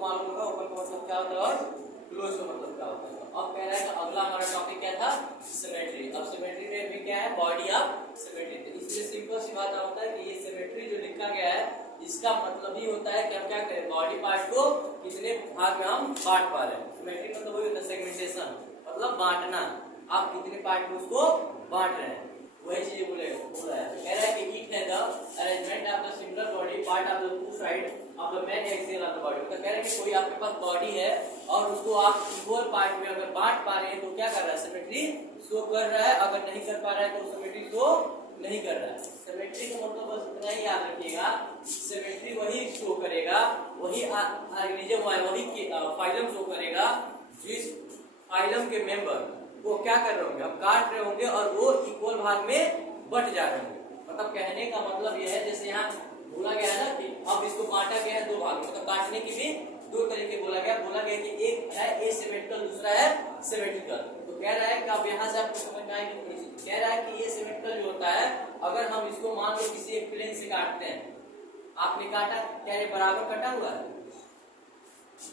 मालूम होगा ओपन का मतलब क्या होता है और क्लोज का मतलब क्या होता है। अब कह रहा है कि अगला हमारा टॉपिक क्या था, सिमेट्री। अब सिमेट्री में भी क्या है, बॉडी ऑफ सिमेट्री। तो इसलिए सिंपल सी बात होता है कि ये सिमेट्री जो लिखा गया है इसका मतलब ही होता है कि हम क्या करें, बॉडी पार्ट को कितने भाग में हम बांट पा रहे हैं। सिमेट्री मतलब वही होता है सेगमेंटेशन, मतलब बांटना। आप कितने पार्ट में उसको बांट रहे हैं, वही चीज बोला है। कह रहा है कि इट है the arrangement of the similar body part of the two side of the main axial of the body. तो कह रहे हैं कि कोई आपके पास बॉडी है और उसको आप इक्वल पार्ट में अगर बांट पा रहे हैं तो क्या कर रहा है, सिमेट्री शो कर रहा है। अगर नहीं कर पा रहा है तो सिमेट्री शो नहीं कर रहा है। सिमेट्री का मतलब बस इतना ही याद रखिएगा, सिमेट्री वही शो करेगा, वही ऑर्गेनिज्म वही फाइलम शो करेगा जिस फाइलम के मेंबर वो क्या कर रहे होंगे, हम काट रहे होंगे और वो इक्वल भाग में बट जा रहे होंगे। मतलब कहने का मतलब यह है, जैसे यहाँ बोला गया है ना कि अब इसको बांटा गया है दो भाग में, मतलब काटने की भी दो तरीके बोला गया कि एक है एसिमेट्रिकल, दूसरा है सिमेट्रिकल। तो कह रहा है कि अब यहाँ से आपको समझ में आएगी, कह रहा है कि ये सिमेट्रिकल जो होता है अगर हम इसको मान लो किसी एक प्लेन से काटते हैं, आपने काटा, क्या ये बराबर कटा हुआ है?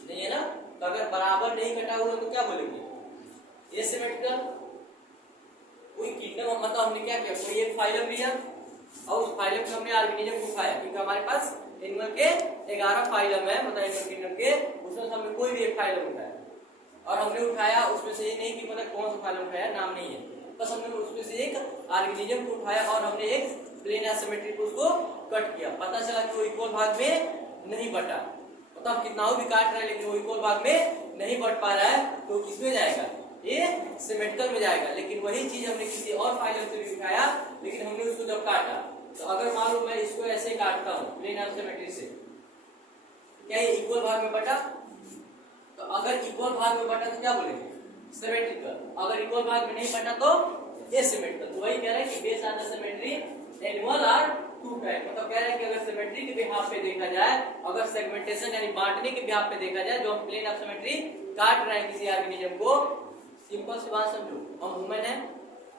नहीं है ना। तो अगर बराबर नहीं कटा हुआ तो क्या बोलेंगे, ये सिमेट्रिकल। कोई किंगडम, मतलब हमने क्या किया, कोई एक फाइलम लिया और उस फाइलम में हमने ऑर्गेनिज्म को उठाया, क्योंकि हमारे पास एनिमल के 11 फाइलम है, मतलब एनिमल किंगडम के, उसमें हमने कोई भी एक फाइलम उठाया और हमने उठाया उसमें से ये नहीं कि मतलब कौन सा फाइलम उठाया, नाम नहीं है, बस हमने उसमें से एक ऑर्गेनिज्म को उठाया और हमने एक प्लेन या सिमेट्री को उसको कट किया। पता चला कि वो इक्वल भाग में नहीं बटा, मतलब कितना भी काट रहा है लेकिन वो इक्वल भाग में नहीं बट पा रहा है, तो किसमें जाएगा, ये सिमेट्रिकल में जाएगा। लेकिन वही चीज हमने किसी और फाइलम से भी उठाया, लेकिन हमने उसको जब काटा, तो अगर मान लो मैं इसको ऐसे काटता हूँ प्लेन ऑफ सिमेट्री से, क्या ये इक्वल भाग में बटा? तो अगर इक्वल भाग में बटा तो क्या बोलेंगे, सिमेट्रिकल। अगर इक्वल भाग में नहीं बटा तो एसिमेट्रिकल। तो वही कह रहे हैं कि based on the symmetry animal are two type. मतलब कह रहे हैं कि अगर सिमेट्री के बिहाफ पे देखा जाए, अगर सेगमेंटेशन यानी बांटने के बिहाफ पे देखा जाए, जो हम प्लेन ऑफ सिमेट्री काट रहे हैं किसी ऑर्गेनिज्म को, सिंपल सी बात समझो, हम ह्यूमन है,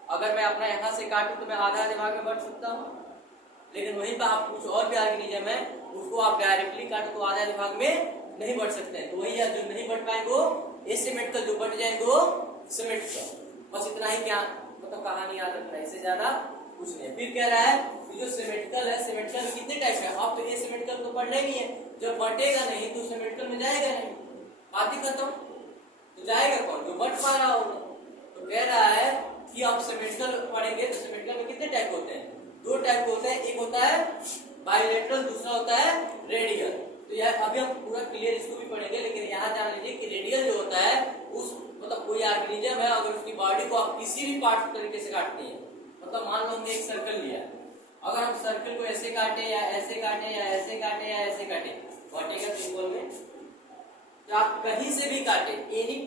अगर मैं अपना यहाँ से काटूं तो मैं आधा भाग में बढ़ सकता हूँ, लेकिन वहीं पर आप कुछ और भी ऑर्गेनिज्म है उसको आप डायरेक्टली काटो तो आधा भाग में नहीं बढ़ सकते हैं। तो वही है, जो नहीं बढ़ पाएंगे वो एसिमेट्रिकल, जो बढ़ जाएंगे वो सिमेट्रिकल। बस इतना ही क्या मतलब कहानी याद रखना है, इससे ज्यादा कुछ नहीं। फिर कह रहा है कि जो सिमेट्रिकल है, सिमेट्रिकल में कितने टाइप है, अब तो एसिमेट्रिकल तो पढ़ना ही है, जब बढ़ेगा नहीं तो सिमेट्रिकल में जाएगा नहीं, बात ही खत्म। तो जाएगा कौन, जो बढ़ पा रहा होगा। तो कह रहा है कि आप सिमेट्रिकल पढ़ेंगे तो सिमेट्रिकल में कितने टाइप होते हैं, दो टाइप होते हैं, एक होता है बाइलेटरल, दूसरा होता है रेडियल। तो यार अभी हम पूरा क्लियर इसको भी पढ़ेंगे, लेकिन यहाँ जान लीजिए कि रेडियल जो होता है उस मतलब कोई ऑर्गेनिज्म है, अगर उसकी बॉडी को आप किसी भी पार्ट तरीके से काटते हैं, मतलब मान लो हमने एक सर्कल लिया, अगर हम सर्कल को ऐसे काटे या ऐसे काटे या ऐसे काटे या ऐसे काटे, बटेगा सिंपल में। तो आप कहीं से भी काटे, एनी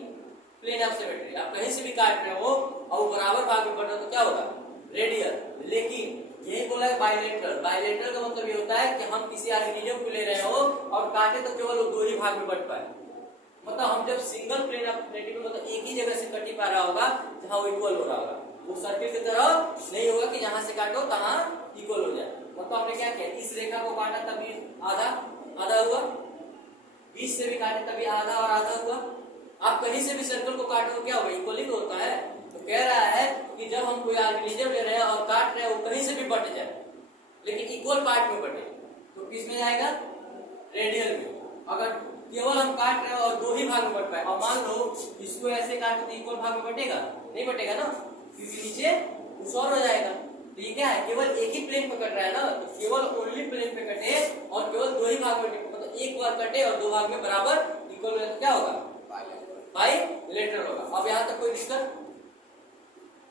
प्लेन ऑफ सिमेट्री आप कहीं से भी काट रहे हो और बराबर भाग में बढ़ा तो क्या होगा, रेडियल। लेकिन यही बोला है बाइलेटरल। बाइलेटरल का मतलब ये होता है कि हम किसी ऑर्गेनिज्म को ले रहे हो और काटे तो केवल वो दो ही भाग में बढ़ पाए, मतलब हम जब सिंगल प्लेन ऑफ सिमेट्री में मतलब एक ही जगह से कट ही पा रहा होगा जहां वो इक्वल हो रहा होगा, वो सर्किल की तरह नहीं होगा कि जहां से काटो तहां इक्वल हो जाए। मतलब आपने क्या किया, इस रेखा को काटा तभी आधा आधा हुआ, बीच से भी काटे तभी आधा और आधा हुआ। आप कहीं से भी सर्कल को काटो क्या होगा, इक्वल ही तो होता है। तो कह रहा है कि जब हम कोई ऑर्गेनिज्म ले रहे हैं और काट रहे हैं, वो कहीं से भी बट जाए लेकिन इक्वल पार्ट में बटे, तो किस में जाएगा, रेडियल में। अगर केवल हम काट रहे हैं और दो ही भाग में बट पाए, और मान लो इसको ऐसे काटो तो इक्वल भाग में बटेगा, नहीं बटेगा ना, क्योंकि नीचे कुछ और हो जाएगा। तो ये क्या है, केवल एक ही प्लेन पे कट रहा है ना, तो केवल ओनली प्लेन पे कटे और केवल दो ही भाग में, मतलब एक बार कटे और दो भाग में बराबर इक्वल हो, तो क्या होगा, बाइलेटरल होगा। अब यहाँ तक कोई दिक्कत,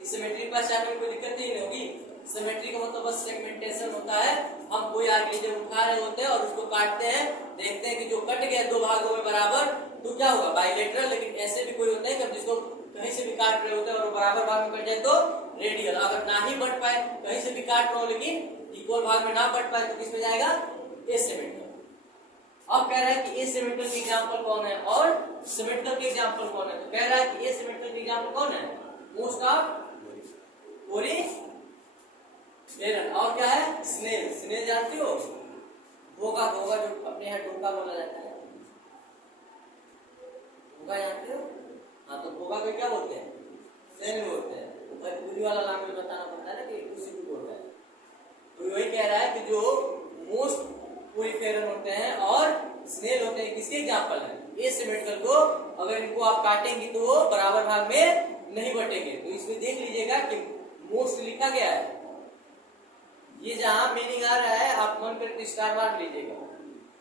इस सिमेट्री पर चार्ट में कोई दिक्कत नहीं होगी। सिमेट्री का मतलब बस सेगमेंटेशन होता है, हम कोई ऑर्गेनिज्म उठा रहे होते हैं और उसको काटते हैं, देखते हैं कि जो कट गया दो भागों में बराबर, तो क्या होगा, बाइलेटरल। लेकिन ऐसे भी कोई होता है कि हम जिसको कहीं से भी काट रहे होते हैं और वो बराबर भाग में कट जाए तो रेडियल। अगर ना ही बढ़ पाए, कहीं से भी काट रहा हो लेकिन इक्वल भाग में ना बढ़ पाए, तो किसमें जाएगा, एसिमेट्रिकल। अब कह रहा है कि एसिमेट्रिकल के एग्जांपल कौन है और सिमेट्रिकल के एग्जांपल कौन है। तो कह रहा है कि एसिमेट्रिकल के एग्जांपल कौन है, मोस्ट ऑफ बेरन, और क्या है, स्नेल। स्नेल जानती हो, घोगा, घोगा जो अपने यहाँ डोका बोला जाता है, घोगा जानते हो? हाँ, तो घोगा को क्या बोलते हैं? सेमी बोलते हैं। पूरी वाला लैंग्वेज बताना पड़ता है ना कि उसी को बोलता है। तो वही कह रहा है कि जो मोस्ट पोरीफेरन होते हैं और स्नेल होते हैं, किसके एग्जाम्पल है? एसिमेट्रिकल को अगर इनको आप काटेंगे तो वो बराबर भाग में नहीं बटेंगे। तो इसमें देख लीजिएगा कि मोस्ट लिखा गया है, ये जहां मीनिंग आ रहा है आप मन पर स्टार मार्क लीजिएगा,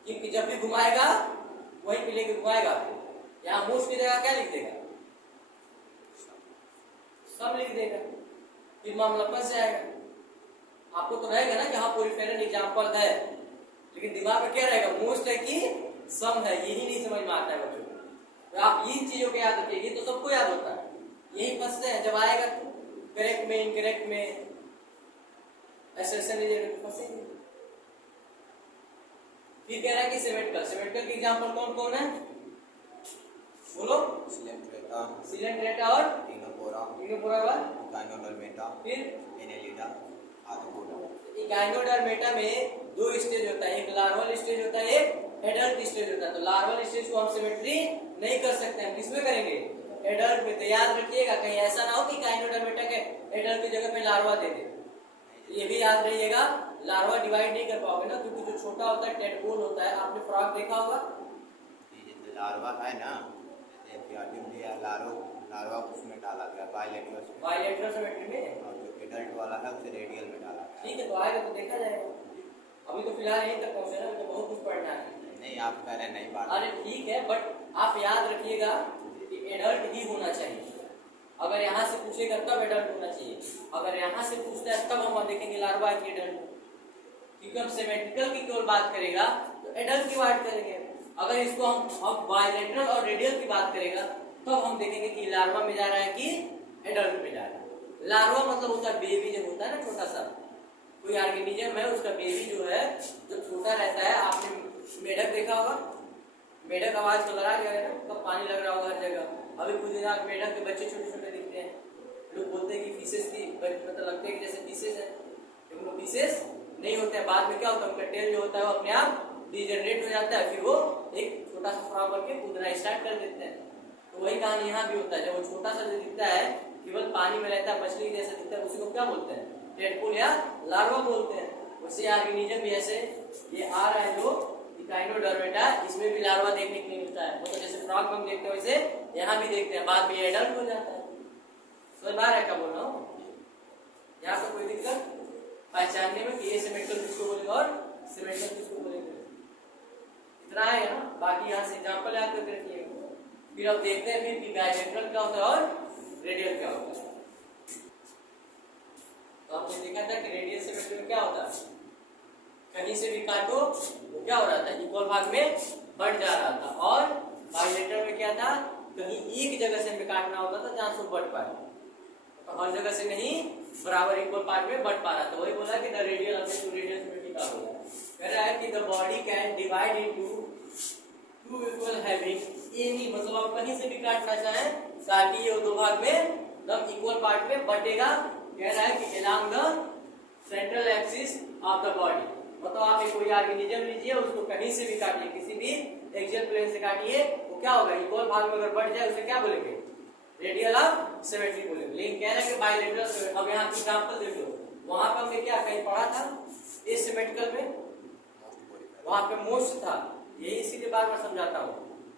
क्योंकि जब भी घुमाएगा वहीं पे लेके घुमाएगा आपको। यहाँ मोस्ट की जगह क्या लिख देगा? सब लिख देगा, फिर मामला फंस जाएगा। आपको तो रहेगा ना कि हाँ पोरीफेरन एग्जाम्पल है, लेकिन दिमाग में क्या रहेगा? मोस्ट है कि सम है, यही नहीं समझ में आता है बच्चों को। तो आप इन चीजों को याद रखिए, ये तो सबको याद होता है, यही फंसते हैं। जब आएगा करेक्ट में, इनकरेक्ट में, फंसेंगे। फिर कह रहा है कि सिमेट्रिकल के एग्जाम्पल कौन कौन है? बोलो। सिलेंट्रेटा और टिनोपोरा फिर इकाइनोडर्मेटा में दो स्टेज होता है, एक लार्वल स्टेज होता है, एक एडल्ट स्टेज होता है। तो लार्वल स्टेज को हम सिमेट्री नहीं कर सकते हैं, किसमें करेंगे? एडल्ट में। तो याद रखिएगा कहीं ऐसा ना हो कि इकाइनोडर्मेटा के एडल्ट की जगह पे लार्वा दे दे। ये भी याद रहिएगा, लार्वा डिवाइड नहीं कर पाओगे ना, क्योंकि जो छोटा होता है टेडपोल होता है। आपने फ्रॉग देखा होगा? लार्वा है ना, लार्वा उसमें डाला गया बायलैटरल सिमेट्री में, और जो एडल्ट वाला है उसे रेडियल में डाला गया। ठीक है, तो आएगा तो देखा जाएगा। अभी तो फिलहाल यहीं तक पहुंचे ना, तो बहुत कुछ पढ़ना है। नहीं, आप कह रहे नहीं बात। अरे ठीक है, बट आप याद रखिएगा कि एडल्ट ही होना चाहिए। अगर यहाँ से पूछेगा तब एडल्ट होना चाहिए, अगर यहाँ से पूछता है तब हम देखेंगे लार्वा की एडल्ट, क्योंकि हम सिमेट्रिकल की केवल बात करेगा तो एडल्ट की बात करेंगे। अगर इसको हम बायलैटरल और रेडियल की बात करेगा तब हम देखेंगे कि लार्वा में जा रहा है कि एडल्ट में जा रहा है। लार्वा मतलब होता है बेबी, जब होता है ना छोटा सा कोई ऑर्गेनिज्म है, उसका बेबी जो है जब छोटा रहता है। आपने मेढक देखा होगा, मेढक आवाज को लगा गया है ना, तो पानी लग रहा होगा हर जगह। अभी कुछ दिन आगे मेढक के बच्चे छोटे छोटे दिखते हैं, लोग बोलते हैं कि फीसेस की, मतलब लगते हैं कि जैसे फीसेस है, लेकिन वो फीसेस नहीं होते हैं। बाद में क्या होता है, उनका टेल जो होता है वो अपने आप डिजेनरेट हो जाता है, फिर वो एक छोटा सा फ्रॉग बन के कूदना स्टार्ट कर देते हैं। तो वही कहानी यहाँ भी होता है, जब वो छोटा सा जो दिखता है, केवल पानी में रहता है, मछली जैसा दिखता है, उसी को क्या बोलते हैं? टेडपोल या लार्वा बोलते हैं। वैसे ऑर्गेनिज्म भी ऐसे ये आ रहा है जो इकाइनोडर्मेटा, इसमें भी लार्वा देखने के लिए मिलता है। मतलब जैसे फ्रॉग में देखते हैं वैसे यहाँ भी देखते हैं, बाद में ये एडल्ट हो जाता है। समझ में आ रहा है क्या बोल रहा हूँ? यहाँ पे कोई दिक्कत पहचानने में कि ये सिमेट्रिकल किसको बोलेंगे और सिमेट्रिकल किसको बोलेंगे, इतना है ना। बाकी यहाँ से एग्जाम्पल याद करके रखिए। फिर अब देखते हैं फिर बायलैटरल क्या होता है और रेडियल क्या होता है। तो आपने देखा था कि रेडियल सिमेट्री में क्या होता है, कहीं से भी काटो तो क्या हो रहा था, इक्वल भाग में बढ़ जा रहा था। और बायलैटरल में क्या था, कहीं एक जगह से हमें काटना होता था जहां से बढ़ पाए, तो हर जगह से नहीं बराबर इक्वल पार्ट में बढ़ पा रहा। तो वही बोला कि the radial of radial symmetry का होगा। कह रहा है कि the body can divide into two equal having any, मतलब आप कहीं से भी काटना चाहें ताकि ये दो भाग में एकदम इक्वल पार्ट में बटेगा। कह रहा है कि along the central axis of the body, मतलब आप एक कोई ऑर्गेनिज्म लीजिए, उसको कहीं से भी काटिए, किसी भी एक्सियल प्लेन से काटिए, वो क्या होगा, इक्वल भाग में अगर बढ़ जाए उसे क्या बोलेंगे, रेडियल ऑफ सिमेट्री बोलेंगे। लेकिन कह रहा है कि बायलैटरल। अब यहाँ की एग्जांपल देखो, वहां पर हमने क्या कहीं पढ़ा था एसिमेट्रिकल में, वहां पे मोस्ट था, यही इसीलिए बार बार समझाता हूँ।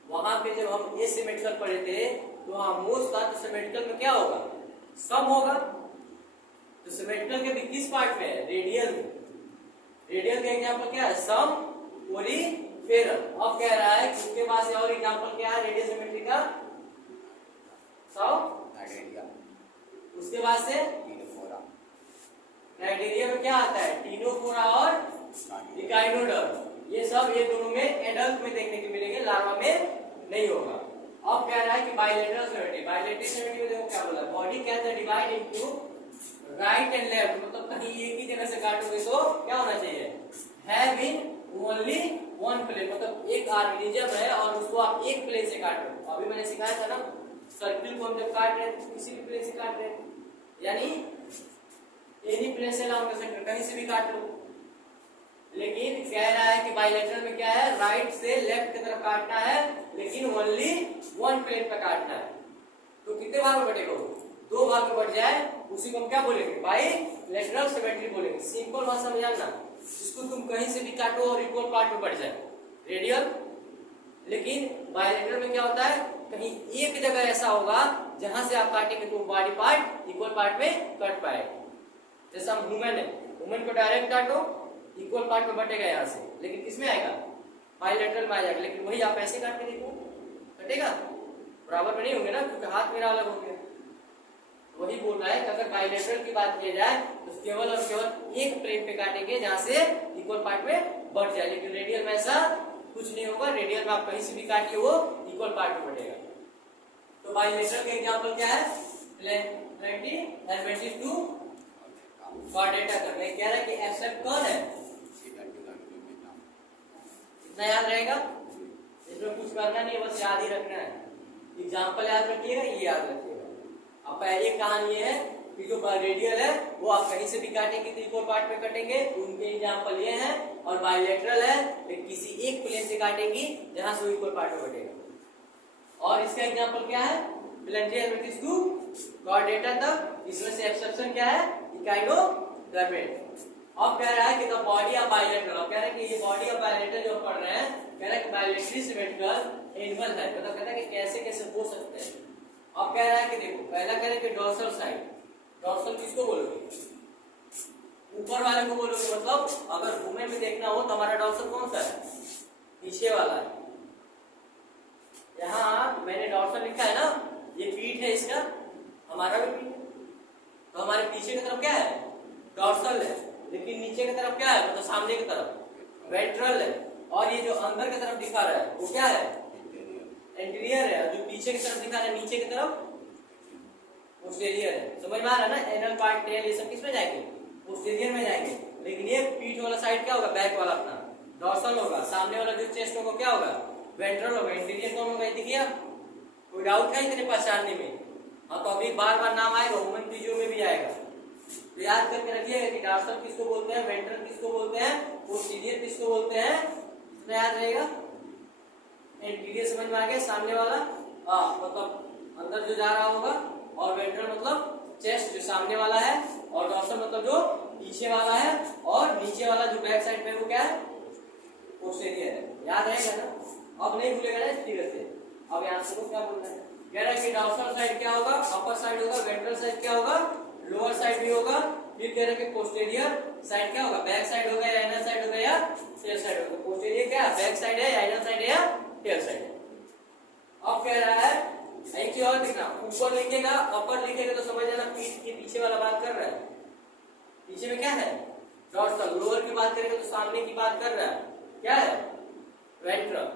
वहां पे जब हम एसिमेट्रिकल पढ़े थे तो वहां मोस्ट था, तो सिमेट्रिकल में क्या होगा, सम होगा। तो सिमेट्रिकल के भी किस पार्ट में है, रेडियल में। रेडियल का एग्जांपल क्या है, सम पोरीफेरन। अब कह रहा है कि उसके बाद से और एग्जांपल क्या है रेडियल सिमेट्री का, उसके बाद से क्राइटेरिया में क्या आता है, टिनोफोरा और इकाइनोडर्म। ये सब ये दोनों में एडल्ट में देखने को मिलेंगे, लार्वा में नहीं होगा। अब कह रहा है कि बायलैटरल सिमेट्री। बायलैटरल सिमेट्री में देखो क्या बोला, body can divide into right and left, मतलब कहीं एक ही जगह से काटोगे तो क्या होना चाहिए, have in only one plane, मतलब एक ऑर्गेनिज्म है और उसको आप एक प्लेन से काट रहे हो। अभी मैंने सिखाया था ना, सर्किल को हम जब काट रहे हैं किसी भी प्लेन से काट रहे हैं, यानी एनी प्लेन से along the center, कहीं से भी काट लो। लेकिन कह रहा है कि बाइलेटरल में क्या है, राइट से लेफ्ट की तरफ काटना है, लेकिन ओनली वन प्लेन पे काटना है। तो कितने भाग में बटेगा वो? दो भाग में बढ़ जाए, उसी को हम क्या बोलेंगे, बाइलेटरल सिमेट्री बोलेंगे। सिंपल भाषा में जानना, जिसको तुम कहीं से भी काटो और इक्वल पार्ट में बढ़ जाए, रेडियल। लेकिन बाइलेटरल में क्या होता है, कहीं एक जगह ऐसा होगा जहां से आप काटेंगे तो बॉडी पार्ट इक्वल पार्ट में कट पाए। जैसा ह्यूमन है, ह्यूमन को डायरेक्ट काटो, इक्वल पार्ट में बटेगा यहाँ से, लेकिन किसमें आएगा, बाइलेटरल में आ जाएगा। लेकिन वही आप ऐसे काट के देखो, कटेगा, बराबर में नहीं होंगे ना, क्योंकि हाथ मेरा अलग हो गया। वही बोल रहा है कि अगर बाइलेटरल की बात किया जाए तो केवल और केवल एक प्लेन पे काटेंगे जहां से इक्वल पार्ट में बढ़ जाए। लेकिन रेडियल में ऐसा कुछ नहीं होगा, रेडियल में आप कहीं से भी काटिए वो इक्वल पार्ट में बढ़ेगा। तो बाइलेटरल का एग्जांपल क्या है, प्लेनिटी एडवेंटिव टू क्वाड्रेटा करना है। कह रहा है कि एक्सेप्ट कौन है, इतना याद रहेगा, इसमें कुछ करना नहीं है, बस याद ही रखना है। एग्जांपल याद रखिएगा, ये याद रखिएगा। अब पहले कहानी ये है कि जो रेडियल है वो आप कहीं से भी काटेंगे तो इक्वल पार्ट में कटेंगे, उनके एग्जांपल ये हैं। और बाइलेटरल है तो किसी एक प्लेन से काटेंगी जहां से वो इक्वल पार्ट में कटेगा। और इसका एग्जांपल क्या है, प्लेनिटी एडवेंटिव टू क्वाड्रेटा तक। इसमें से एक्सेप्शन क्या है, इकाइनोगर्मेट। अब कह रहा है कि द बॉडी ऑफ बाइलेटरल, अब कह रहा है कि ये बॉडी ऑफ बाइलेटरल जो पढ़ रहे हैं, कह रहा है कि बाइलेटरली सिमेट्रिकल एनिमल है, मतलब कहता है कि कैसे कैसे हो सकते हैं। अब कह रहा है कि देखो, पहला कह रहे हैं कि डोर्सल साइड, डोर्सल किसको बोलोगे, ऊपर वाले को बोलोगे। मतलब अगर वुमेन में देखना हो तो हमारा डोर्सल कौन सा है, पीछे वाला है। यहाँ मैंने डोर्सल लिखा है ना, ये पीठ है इसका, हमारा भी पीठ है। तो हमारे पीछे की तरफ क्या है, डोर्सल है, लेकिन नीचे की तरफ क्या है, मतलब सामने की तरफ वेंट्रल है। और ये जो अंदर की तरफ दिखा रहा है वो क्या है, एंटीरियर है। जो पीछे की तरफ दिखा रहा है नीचे की तरफ पोस्टीरियर है। समझ में आ रहा है ना, एनल पार्ट, टेल, ये सब किसमें जाएंगे, पोस्टीरियर में जाएंगे। लेकिन ये पीठ वाला साइड क्या होगा, बैक वाला अपना डोर्सल होगा। सामने वाला जो चेस्ट होगा क्या होगा, वेंट्रल होगा। इंटीरियर कौन होगा, ये दिखिए, कोई डाउट है इतने पहचानने में? हाँ, तो अभी बार बार नाम आएगा, ह्यूमन फिजियो में भी आएगा। तो याद करके रखिएगा कि डोर्सल किसको बोलते हैं, वेंट्रल किसको बोलते हैं, पोस्टीरियर किसको बोलते हैं, इतना याद रहेगा। एंटीरियर समझ में आ गया, सामने वाला मतलब अंदर जो जा रहा होगा, और वेंट्रल मतलब चेस्ट जो सामने वाला है, और डोर्सल मतलब जो पीछे वाला है, और नीचे वाला जो बैक साइड में वो क्या है, पोस्टीरियर है। याद रहेगा ना, अब नहीं भूलेगा ना इस फिगर से। अब यहाँ से क्या बोलना है, कह रहा है कि डोर्सल साइड क्या होगा, अपर साइड होगा, वेंट्रल साइड क्या होगा, लोअर साइड भी होगा। फिर कह रहे हैं कि पोस्टीरियर साइड क्या होगा, बैक साइड होगा या एनल साइड होगा या टेल साइड होगा। पोस्टीरियर क्या है, बैक साइड है या एनल साइड है या टेल साइड है। अब कह रहा है एक चीज और दिखना, ऊपर लिखेगा अपर लिखेगा तो समझ जाना पीठ के पीछे वाला बात कर रहा है। पीछे में क्या है, डोर्सल। लोअर की बात करेंगे तो सामने की बात कर रहा है, क्या है, वेंट्रल।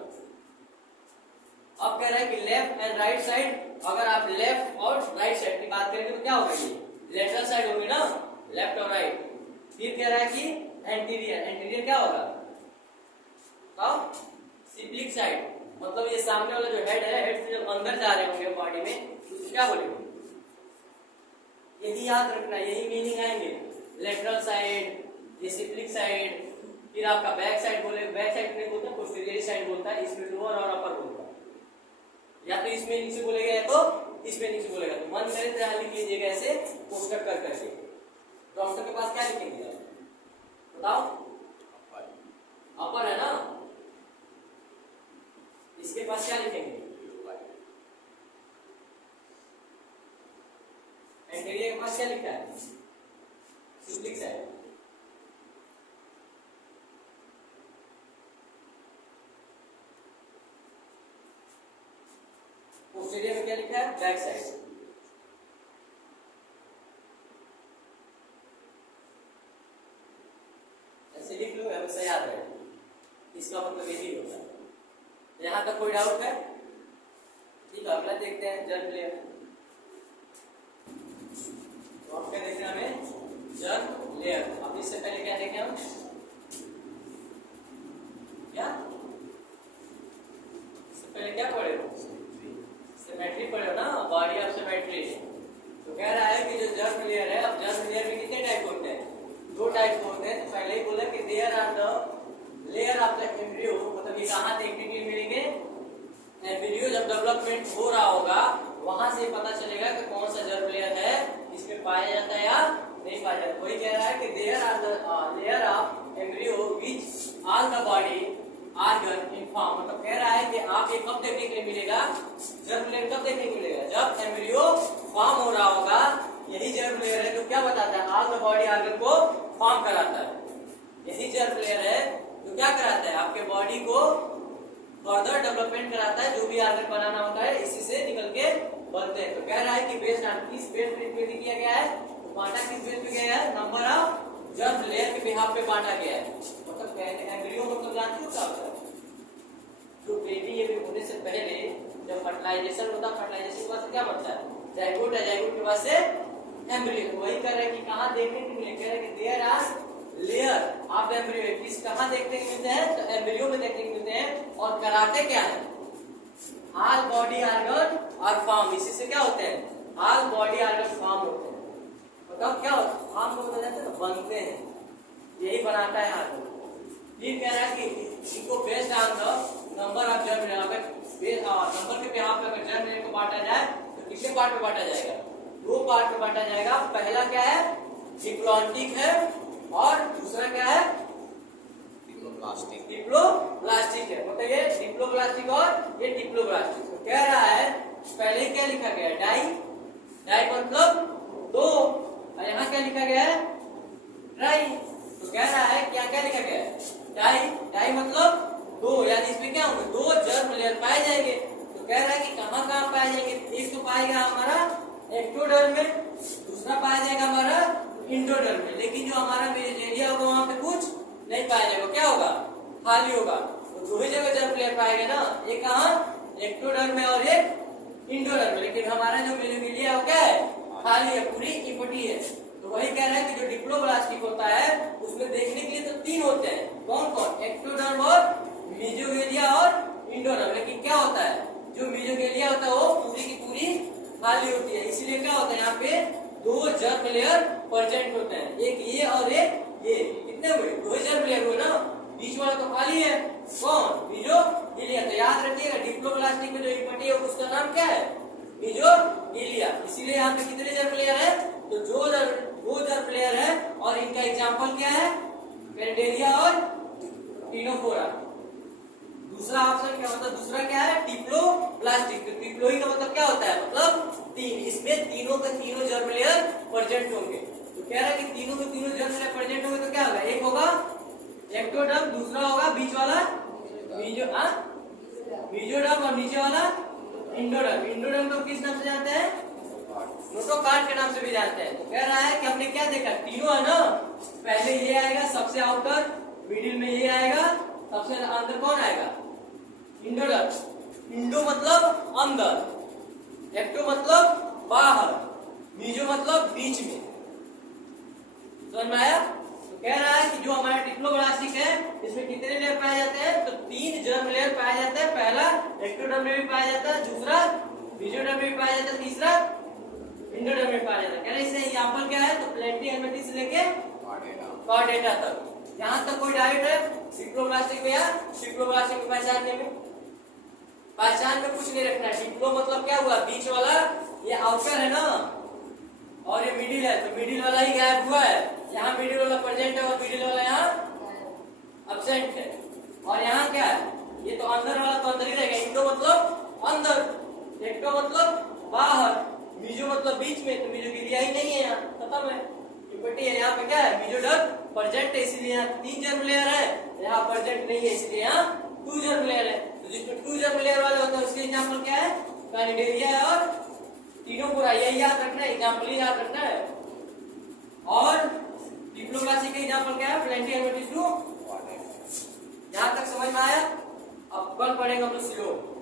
अब कह रहा है कि लेफ्ट एंड राइट साइड, अगर आप लेफ्ट और राइट साइड की बात करेंगे तो क्या होगा, ये लेटरल साइड होगी ना, लेफ्ट और राइट। फिर कह रहा है कि एंटीरियर, एंटीरियर क्या होगा, सिप्लिक साइड, मतलब ये सामने वाला जो हेड है, हेड से जब अंदर जा रहे होंगे बॉडी में उसको क्या बोलेंगे, यही याद रखना, यही मीनिंग आएंगे। लेटरल साइड, ये सिप्लिक साइड, फिर आपका बैक साइड बोले, बैक साइड नहीं बोलता, पोस्टीरियर साइड बोलता है, इसमें लोअर और अपर बोलता है। या तो इस मीनिंग से बोलेगा या तो इस मीनिंग से बोलेगा। तो मन करे तो यहाँ लिख लीजिएगा ऐसे पोस्टर कर करके। डॉक्टर के पास क्या लिखेंगे बताओ, अपर है ना, इसके पास क्या लिखेंगे, एंटीरियर के पास क्या लिखा है, सिप्लिक साइड। पोस्टीरियर में क्या लिखा है, बैक साइड। ऐसे लिख लो, हमेशा याद रहे, इसका मतलब यही होता है। यहां तक कोई डाउट है? ठीक है, अगला देखते हैं, जर्म लेयर। तो अब क्या देखें हमें, जर्म लेयर। अब इससे पहले क्या देखें हम, क्या इससे पहले क्या पढ़े हो, सिमेट्री पढ़े हो ना, बॉडी ऑफ सिमेट्री। तो कह रहा है कि जो जर्म लेयर है, अब जर्म लेयर में कितने टाइप होते हैं, दो टाइप के होते हैं। तो पहले ही बोला कि there are the layer of the embryo, मतलब ये कहाँ देखने के लिए मिलेंगे? एम्ब्रियो जब डेवलपमेंट हो रहा होगा वहां से पता चलेगा कि कौन सा जर्म लेयर है, इसमें पाया जाता है या नहीं पाया जाता। वही कह रहा है कि there are the layer of embryo which all the body organ in form, मतलब कह रहा है कि आप ये कब देखने के लिए मिलेगा? जर्म लेयर कब देखने को मिलेगा? जब एम्ब्रियो फॉर्म हो रहा होगा। यही जर्म लेयर है जो क्या बताता है? ऑल द बॉडी ऑर्गन को फॉर्म कराता है। यही जर्म लेयर है जो क्या कराता है? आपके बॉडी को फर्दर डेवलपमेंट कराता है। जो भी ऑर्गन बनाना होता है इसी से निकल के बनते हैं। तो कह रहा है कि बेस्ड ऑन किस बेस पे किया गया है? तो बांटा किस बेस पे गया है? नंबर ऑफ जर्म लेयर के बिहाफ पे बांटा गया है। मतलब एम्ब्रियो मतलब जानते हो क्या होता है? जो बेबी ये होने से पहले जब फर्टिलाइजेशन होता है, फर्टिलाइजेशन के बाद से क्या बनता है? जाइगोट है, जाइगोट के बाद से एम्ब्रियो। तो वही कह रहे हैं कि कहाँ देखने को मिले? कह रहे हैं कि there are layer of embryo, किस कहाँ देखने को मिलते हैं? तो एम्ब्रियो में देखने को मिलते हैं। और कराते क्या है? ऑल बॉडी ऑर्गन और फॉर्म, इसी से क्या होते हैं? ऑल बॉडी ऑर्गन फॉर्म होते हैं। मतलब क्या होता है? फॉर्म होते हैं तो बनते हैं, यही बनाता है ऑर्गन। फिर कह रहा है कि इनको based on the number of germ layer, अगर नंबर के बिहाफ पे अगर जर्म लेयर को बांटा जाए तो कितने पार्ट में बांटा जाएगा? दो पार्ट में बांटा जाएगा। पहला क्या है? डिप्लॉन्टिक है, और दूसरा क्या है? डिप्लोब्लास्टिक है। मतलब ये डिप्लोब्लास्टिक और ये डिप्लोब्लास्टिक। तो कह रहा है पहले क्या लिखा गया है? डाई, डाई मतलब दो, और यहाँ क्या लिखा गया है? ट्राई। तो कह रहा है क्या क्या लिखा गया है? डाई, डाई मतलब दो, यानी इसमें क्या होंगे? दो जर्म लेयर पाए जाएंगे। तो कह रहा है कि कहाँ कहाँ पाए जाएंगे? एक तो पाएगा हमारा एक्टोडर्म में, दूसरा पाया जाएगा हमारा इंडोडर्म में। लेकिन जो हमारा मेरिजेरिया होगा वहां पे कुछ नहीं पाया जाएगा। क्या होगा? खाली होगा। तो दो ही जगह जर्म लेयर पाएगा ना, एक कहाँ? एक्टोडर्म में और एक इंडोडर्म में। लेकिन हमारा जो मेरिजेरिया है वो क्या है? खाली है, पूरी इम्पटी है। तो वही कह रहा है कि जो डिप्लोब्लास्टिक होता है उसमें देखने के लिए तो तीन होते हैं। कौन कौन? एक्टोडर्म और मेसोगेलिया और इंडोडर्म। लेकिन क्या होता है? जो मेसोगेलिया होता है वो पूरी की पूरी खाली होती है। इसलिए क्या होता है? यहाँ पे दो जर्म लेयर प्रेजेंट होते हैं, एक ये और एक ये। कितने हुए? दो जर्म लेयर हुए ना, बीच वाला तो खाली है। कौन? मेसोगेलिया। तो याद रखिएगा डिप्लोब्लास्टिक में जो इम्पटी है उसका नाम क्या है? मेसोगेलिया। इसीलिए यहाँ पे कितने जर्म लेयर है? तो दो जर्म लेयर है। और इनका एग्जाम्पल क्या है? पेरिडेरिया और टिनोफोरा। दूसरा ऑप्शन क्या मतलब? दूसरा क्या है? डिप्लोब्लास्टिक। तो डिप्लोई का मतलब क्या होता है? मतलब तीन। इसमें तीनों के तीनों जर्म लेयर प्रेजेंट होंगे। तो कह रहा है कि तीनों के तीनों जर्म लेयर प्रेजेंट होंगे तो क्या होगा? एक होगा एक्टोडर्म, दूसरा होगा बीच वाला मेसोडर्म, और नीचे वाला इंडोडर्म। इंडोडर्म को किस नाम से जानते हैं? नोटोकॉर्ड के नाम से भी जानते हैं। तो कह रहा है कि हमने क्या देखा? तीनों है ना, पहले ये आएगा सबसे आउटर, मिडिल में ये आएगा, सबसे अंदर कौन आएगा? इंडोडर्म। इंडो मतलब अंदर, एक्टो मतलब बाहर, मीजो मतलब बीच में। समझ में आया? तो कह रहा है कि जो हमारा डिप्लोब्लास्टिक है इसमें कितने लेयर पाए जाते हैं? तो तीन जर्म लेयर पाए जाते हैं। पहला एक्टोडर्म में भी पाया जाता है, दूसरा मेसोडर्म में भी पाया जाता है, तीसरा इंडोडर्म में पाया जाता है। कह रहे इससे एग्जांपल क्या है? तो प्लेंटी हेलमिंथी से लेके कॉर्डेटा तक। यहाँ तक कोई डाउट है डिप्लोब्लास्टिक में या डिप्लोब्लास्टिक को पहचानने में? पहचान में कुछ नहीं रखना है। डिप्लो मतलब क्या हुआ? बीच वाला ये आउटर है ना, और ये मिडिल है, तो मिडिल वाला ही गायब हुआ है। यहाँ मिडिल वाला प्रेजेंट है और मिडिल वाला यहाँ अब्सेंट है। और यहाँ क्या है? ये तो अंदर वाला तो अंदर ही रहेगा। इंडो मतलब अंदर, एक्टो मतलब बाहर, मीजो मतलब बीच में, तो मेसोगेलिया ही नहीं है यहाँ, खत्म है, इम्पटी है। यहाँ पे क्या है? मेसोडर्म प्रेजेंट है, इसलिए यहाँ तीन जर्म लेयर है, यहाँ प्रेजेंट नहीं है, इसलिए यहाँ टू जर्म लेयर है। तो जिसमें टू जर्म लेयर वाले होते हैं उसके एग्जाम्पल क्या है? कैनिडेरिया है और टिनोफोरा। यही याद रखना है, एग्जाम्पल ही याद रखना है। और डिप्लोब्लास्टिक का एग्जाम्पल क्या है? Platyhelminthes too. यहाँ तक समझ में आया? अब कल पढ़ेंगे हम लोग स्लो।